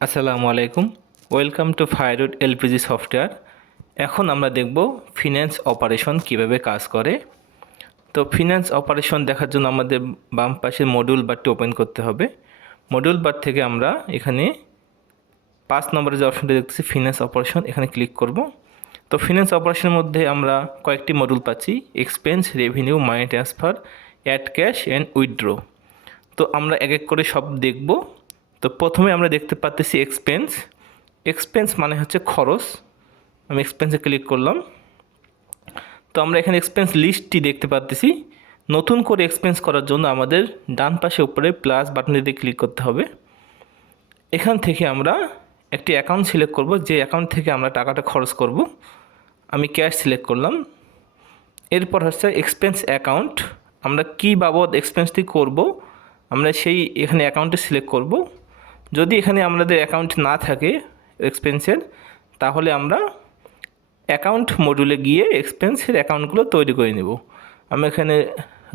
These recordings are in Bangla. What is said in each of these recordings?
আসসালামু আলাইকুম। Welcome to firewood LPG software. এখন আমরা দেখব ফিন্যান্স অপারেশন কিভাবে কাজ করে। তো ফিন্যান্স অপারেশন দেখার জন্য আমাদের বাম পাশের মডিউল বারটি ওপেন করতে হবে। মডিউল বার থেকে আমরা এখানে 5 নম্বরের যে অপশনটি দেখতেছি ফিন্যান্স অপারেশন, এখানে ক্লিক করব। তো ফিন্যান্স অপারেশনের মধ্যে আমরা কয়েকটি মডিউল পাচ্ছি: expense, revenue, money transfer, add cash and withdraw. তো আমরা এক এক করে সব দেখব। তো প্রথমে আমরা দেখতে পাচ্ছি এক্সপেন্স। এক্সপেন্স মানে হচ্ছে খরচ। আমি এক্সপেন্সে ক্লিক করলাম। তো আমরা এখানে এক্সপেন্স লিস্টটি দেখতে পাচ্ছি। নতুন করে এক্সপেন্স করার জন্য আমাদের ডান পাশে উপরে প্লাস বাটনটিতে ক্লিক করতে হবে। এখান থেকে আমরা একটি অ্যাকাউন্ট সিলেক্ট করব, যে অ্যাকাউন্ট থেকে আমরা টাকাটা খরচ করব। আমি ক্যাশ সিলেক্ট করলাম। এরপর হচ্ছে এক্সপেন্স অ্যাকাউন্ট, আমরা কী বাবদ এক্সপেন্সটি করব আমরা সেই এখানে অ্যাকাউন্টে সিলেক্ট করব। যদি এখানে আমাদের অ্যাকাউন্ট না থাকে এক্সপেন্সের, তাহলে আমরা অ্যাকাউন্ট মডিউলে গিয়ে এক্সপেন্সের অ্যাকাউন্টগুলো তৈরি করে নেব। আমি এখানে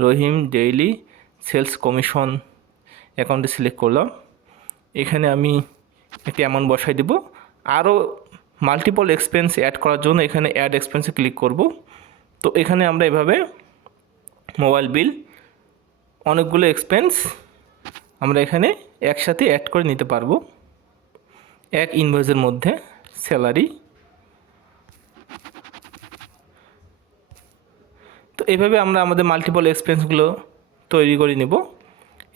রহিম ডেইলি সেলস কমিশন অ্যাকাউন্টে সিলেক্ট করলাম। এখানে আমি একটি অ্যামাউন্ট বসাই দেব। আরও মাল্টিপল এক্সপেন্স অ্যাড করার জন্য এখানে অ্যাড এক্সপেন্সে ক্লিক করব। তো এখানে আমরা এভাবে মোবাইল বিল, অনেকগুলো এক্সপেন্স আমরা এখানে একসাথে অ্যাড করে নিতে পারবো এক ইনভয়েসের মধ্যে। স্যালারি, তো এভাবে আমরা আমাদের মাল্টিপল এক্সপেন্সগুলো তৈরি করে নেব।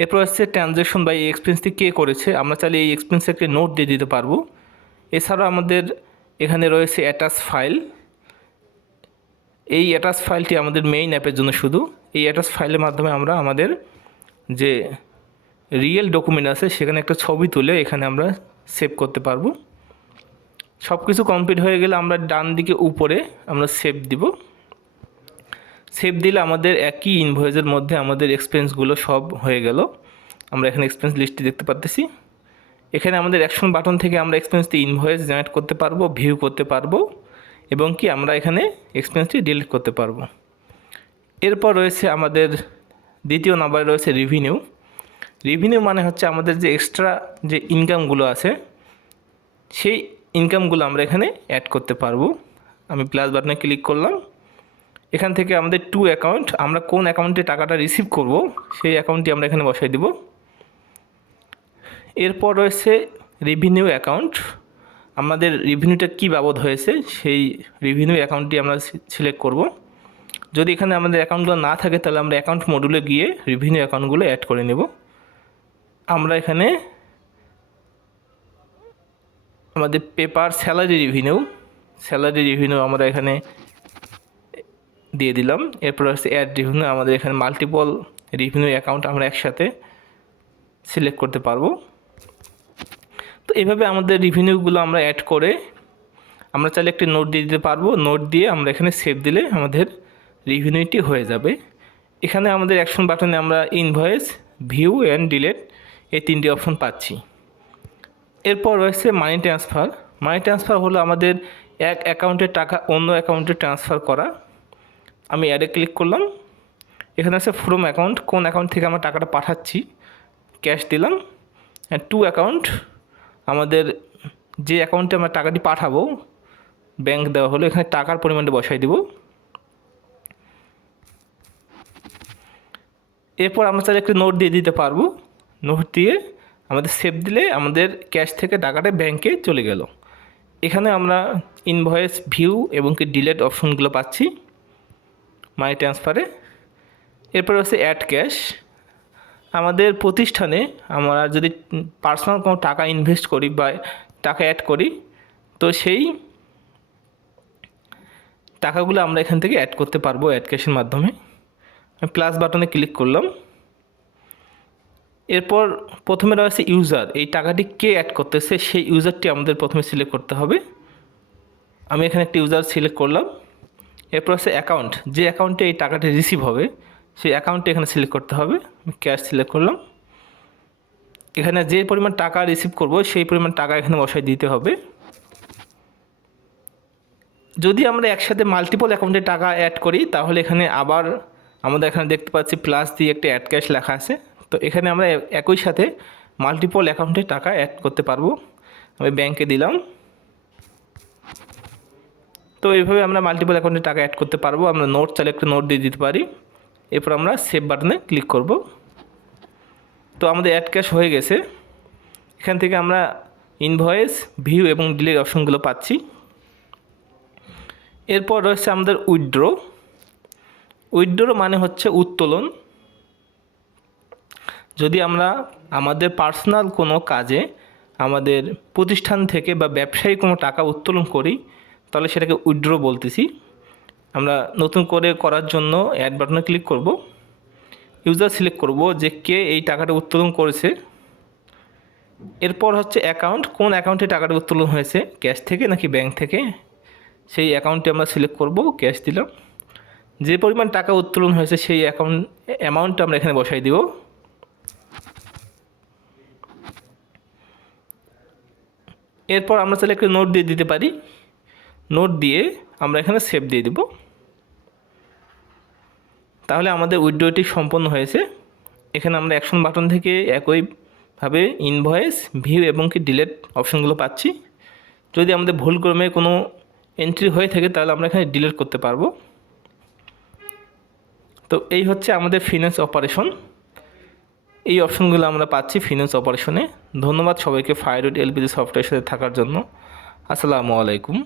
এরপর হচ্ছে ট্রানজ্যাকশন বা এই এক্সপেন্সটি কে করেছে, আমরা চাইলে এই এক্সপেন্সে একটি নোট দিয়ে দিতে পারবো। এছাড়াও আমাদের এখানে রয়েছে অ্যাটাচ ফাইল। এই অ্যাটাচ ফাইলটি আমাদের মেইন অ্যাপের জন্য শুধু। এই অ্যাটাচ ফাইলের মাধ্যমে আমরা আমাদের যে রিয়েল ডকুমেন্ট আছে সেখানে একটা ছবি তুলে এখানে আমরা সেভ করতে পারবো। সব কিছু কমপ্লিট হয়ে গেলে আমরা ডান দিকে উপরে আমরা সেভ দিব। সেভ দিলে আমাদের একই ইনভয়েসের মধ্যে আমাদের এক্সপেন্সগুলো সব হয়ে গেল। আমরা এখানে এক্সপেন্স লিস্টটি দেখতে পাচ্ছি। এখানে আমাদের অ্যাকশন বাটন থেকে আমরা এক্সপেন্সটি ইনভয়েস জেনারেট করতে পারবো, ভিউ করতে পারবো, এবং কি আমরা এখানে এক্সপেন্সটি ডিলিট করতে পারবো। এরপর রয়েছে আমাদের দ্বিতীয় নাম্বারে রয়েছে রেভিনিউ। রেভিনিউ মানে হচ্ছে আমাদের যে এক্সট্রা যে ইনকামগুলো আছে সেই ইনকামগুলো আমরা এখানে অ্যাড করতে পারবো। আমি প্লাস বাটনে ক্লিক করলাম। এখান থেকে আমাদের টু অ্যাকাউন্ট, আমরা কোন অ্যাকাউন্টে টাকাটা রিসিভ করব সেই অ্যাকাউন্টটি আমরা এখানে বসাই দেব। এরপর রয়েছে রেভিনিউ অ্যাকাউন্ট, আমাদের রেভিনিউটা কী বাবদ হয়েছে সেই রেভিনিউ অ্যাকাউন্টটি আমরা সিলেক্ট করব। যদি এখানে আমাদের অ্যাকাউন্টগুলো না থাকে তাহলে আমরা অ্যাকাউন্ট মডিউলে গিয়ে রেভিনিউ অ্যাকাউন্টগুলো অ্যাড করে নেব। আমরা এখানে আমাদের পেপার স্যালারি রেভিনিউ আমরা এখানে দিয়ে দিলাম। এরপর হচ্ছে অ্যাড রেভিনিউ, আমাদের এখানে মাল্টিপল রেভিনিউ অ্যাকাউন্ট আমরা একসাথে সিলেক্ট করতে পারবো। তো এইভাবে আমাদের রেভিনিউগুলো আমরা অ্যাড করে আমরা চাইলে একটি নোট দিয়ে দিতে পারবো। নোট দিয়ে আমরা এখানে সেভ দিলে আমাদের রেভিনিউটি হয়ে যাবে। এখানে আমাদের অ্যাকশন বাটনে আমরা ইনভয়েস, ভিউ অ্যান্ড ডিলিট এই তিনটি অপশন পাচ্ছি। এরপর রয়েছে মানি ট্রান্সফার। মানি ট্রান্সফার হলো আমাদের এক অ্যাকাউন্টের টাকা অন্য অ্যাকাউন্টে ট্রান্সফার করা। আমি অ্যাডে ক্লিক করলাম। এখানে আছে ফ্রম অ্যাকাউন্ট, কোন অ্যাকাউন্ট থেকে আমরা টাকাটা পাঠাচ্ছি, ক্যাশ দিলাম। অ্যান্ড টু অ্যাকাউন্ট, আমাদের যে অ্যাকাউন্টে আমরা টাকাটি পাঠাবো ব্যাংক দেওয়া হলো, এখানে টাকার পরিমাণটা বসাই দিব। এরপর আমরা চাইলে একটা নোট দিয়ে দিতে পারবো। নোট দিয়ে আমাদের সেভ দিলে আমাদের ক্যাশ থেকে টাকাটা ব্যাংকে চলে গেল। এখানে আমরা ইনভয়েস, ভিউ এবং কি ডিলেট অপশনগুলো পাচ্ছি মানি ট্রান্সফারে। এরপর হচ্ছে অ্যাড ক্যাশ, আমাদের প্রতিষ্ঠানে আমরা যদি পার্সোনাল কোনো টাকা ইনভেস্ট করি বা টাকা অ্যাড করি, তো সেই টাকাগুলো আমরা এখান থেকে অ্যাড করতে পারবো অ্যাড ক্যাশের মাধ্যমে। আমি প্লাস বাটনে ক্লিক করলাম। এরপর প্রথমে রয়েছে ইউজার, এই টাকাটি কে অ্যাড করতেছে সেই ইউজারটি আমাদের প্রথমে সিলেক্ট করতে হবে। আমি এখানে একটি ইউজার সিলেক্ট করলাম। এরপর হচ্ছে অ্যাকাউন্ট, যে অ্যাকাউন্টে এই টাকাটি রিসিভ হবে সেই অ্যাকাউন্টটি এখানে সিলেক্ট করতে হবে। আমি ক্যাশ সিলেক্ট করলাম। এখানে যে পরিমাণ টাকা রিসিভ করব সেই পরিমাণ টাকা এখানে বসাই দিতে হবে। যদি আমরা একসাথে মাল্টিপল অ্যাকাউন্টে টাকা অ্যাড করি তাহলে এখানে আবার আমাদের এখানে দেখতে পাচ্ছি প্লাস দিয়ে একটা অ্যাড ক্যাশ লেখা আছে। তো এখানে আমরা একই সাথে মাল্টিপল অ্যাকাউন্টে টাকা অ্যাড করতে পারবো। আমি ব্যাংকে দিলাম। তো এইভাবে আমরা মাল্টিপল অ্যাকাউন্টে টাকা অ্যাড করতে পারবো। আমরা নোট চাইলে একটা নোট দিয়ে দিতে পারি। এরপর আমরা সেভ বাটনে ক্লিক করব। তো আমাদের অ্যাড ক্যাশ হয়ে গেছে। এখান থেকে আমরা ইনভয়েস, ভিউ এবং ডিলিট অপশনগুলো পাচ্ছি। এরপর রয়েছে আমাদের উইথড্র। উইথড্র মানে হচ্ছে উত্তোলন। যদি আমরা আমাদের পার্সোনাল কোনো কাজে আমাদের প্রতিষ্ঠান থেকে বা ব্যবসায়ী কোনো টাকা উত্তোলন করি, তাহলে সেটাকে উইথড্র বলতেছি। আমরা নতুন করে করার জন্য অ্যাড বাটনে ক্লিক করব। ইউজার সিলেক্ট করব যে কে এই টাকাটা উত্তোলন করেছে। এরপর হচ্ছে অ্যাকাউন্ট, কোন অ্যাকাউন্টে টাকাটা উত্তোলন হয়েছে, ক্যাশ থেকে নাকি ব্যাংক থেকে, সেই অ্যাকাউন্টে আমরা সিলেক্ট করব। ক্যাশ দিলাম। যে পরিমাণ টাকা উত্তোলন হয়েছে সেই অ্যামাউন্টটা আমরা এখানে বসাই দিব। এরপর আমরা চাইলে একটা নোট দিয়ে দিতে পারি। নোট দিয়ে আমরা এখানে সেভ দিয়ে দিব। তাহলে আমাদের উইথড্রটি সম্পন্ন হয়েছে। এখানে আমরা অ্যাকশন বাটন থেকে একইভাবে ইনভয়েস, ভিউ এবং কি ডিলিট অপশনগুলো পাচ্ছি। যদি আমাদের ভুলক্রমে কোনো এন্ট্রি হয়ে থাকে তাহলে আমরা এখানে ডিলিট করতে পারবো। তো এই হচ্ছে আমাদের ফিন্যান্স অপারেশন। এই অপশনগুলো আমরা পাচ্ছি ফিন্যান্স অপারেশনে। ধন্যবাদ সবাইকে ফায়ারউড এলপিজি সফটওয়্যারের সাথে থাকার জন্য। আসসালামু আলাইকুম।